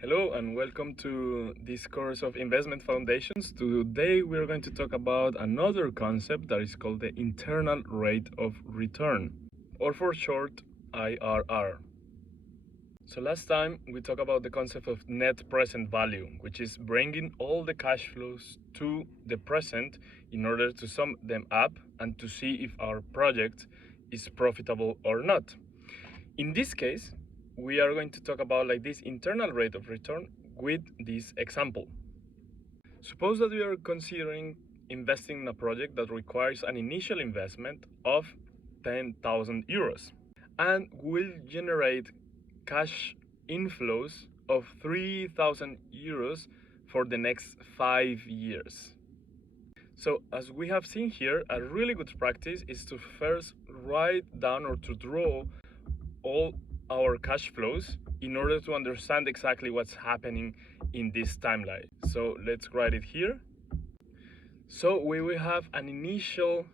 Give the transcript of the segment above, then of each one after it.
Hello and welcome to this course of investment foundations. Today we're going to talk about another concept that is called the internal rate of return, or for short, IRR. So last time we talked about the concept of net present value, which is bringing all the cash flows to the present in order to sum them up and to see if our project is profitable or not. In this case, we are going to talk about this internal rate of return with this example. Suppose that we are considering investing in a project that requires an initial investment of 10,000 euros and will generate cash inflows of 3,000 euros for the next 5 years. So as we have seen here, a really good practice is to first write down or to draw all our cash flows in order to understand exactly what's happening in this timeline. So let's write it here. So we will have an initial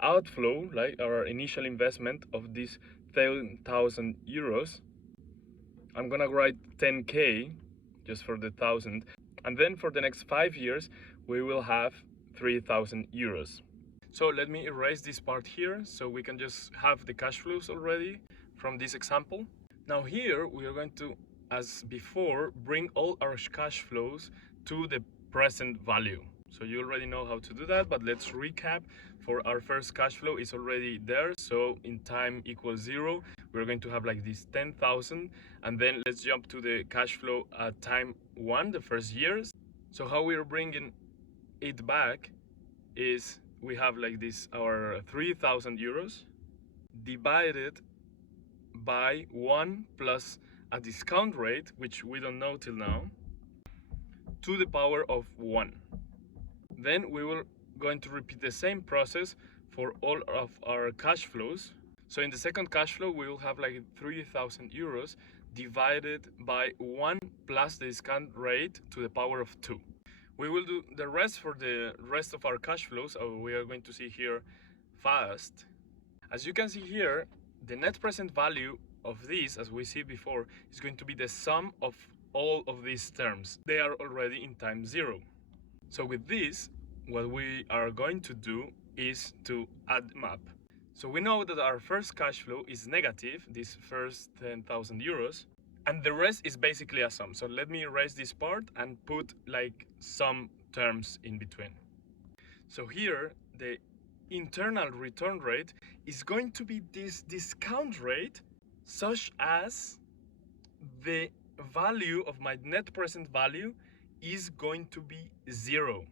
outflow, like our initial investment of this 10,000 euros. I'm gonna write 10k just for the 1,000, and then for the next 5 years we will have 3,000 euros. So let me erase this part here so we can just have the cash flows already from this example. Now here we are going to, as before, bring all our cash flows to the present value. So you already know how to do that, but let's recap. For our first cash flow is already there, so in time equals 0, we're going to have like this 10,000, and then let's jump to the cash flow at time 1, the first years. So how we are bringing it back is we have like this, our 3,000 euros divided by 1 plus a discount rate, which we don't know till now, to the power of 1. Then we will going to repeat the same process for all of our cash flows. So in the second cash flow we will have like 3,000 euros divided by 1 plus the discount rate to the power of 2. We will do the rest for the rest of our cash flows. We are going to see here fast. As you can see here, the net present value of this, as we see before, is going to be the sum of all of these terms. They are already in time 0. So with this, what we are going to do is to add them up. So we know that our first cash flow is negative, this first 10,000 euros, and the rest is basically a sum. So let me erase this part and put like some terms in between. So here, the internal return rate is going to be this discount rate, such as the value of my net present value is going to be 0.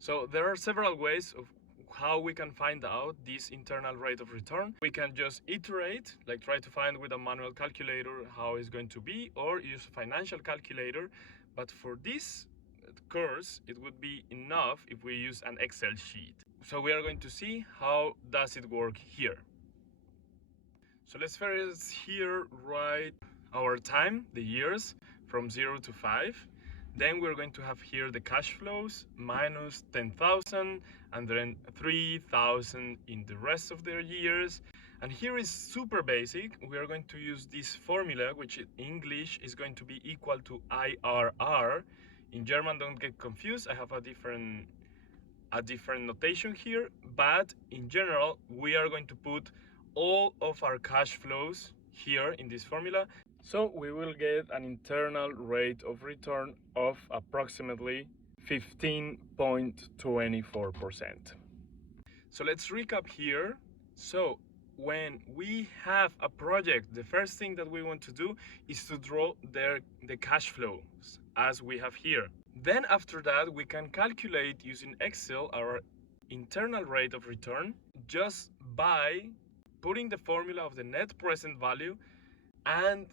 So there are several ways of how we can find out this internal rate of return. We can just iterate, like try to find with a manual calculator how it's going to be, or use a financial calculator. But for this course, it would be enough if we use an Excel sheet. So we are going to see how does it work here. So let's first here write our time, the years, from 0 to 5. Then we're going to have here the cash flows minus 10,000 and then 3,000 in the rest of the years. And here is super basic. We are going to use this formula, which in English is going to be equal to IRR. In German, don't get confused. I have a different notation here, but in general, we are going to put all of our cash flows here in this formula. So we will get an internal rate of return of approximately 15.24%. So let's recap here. So when we have a project, the first thing that we want to do is to draw the cash flows as we have here. Then after that, we can calculate using Excel our internal rate of return just by putting the formula of the net present value and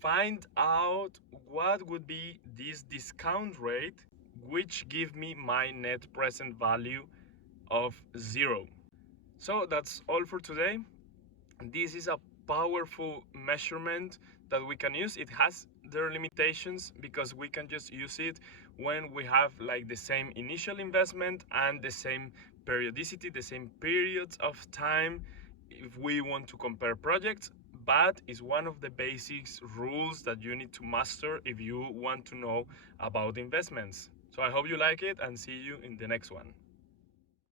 find out what would be this discount rate, which give me my net present value of 0. So that's all for today. This is a powerful measurement that we can use. It has their limitations because we can just use it when we have like the same initial investment and the same periodicity, the same periods of time if we want to compare projects. but it's one of the basics rules that you need to master if you want to know about investments. So I hope you like it and see you in the next one.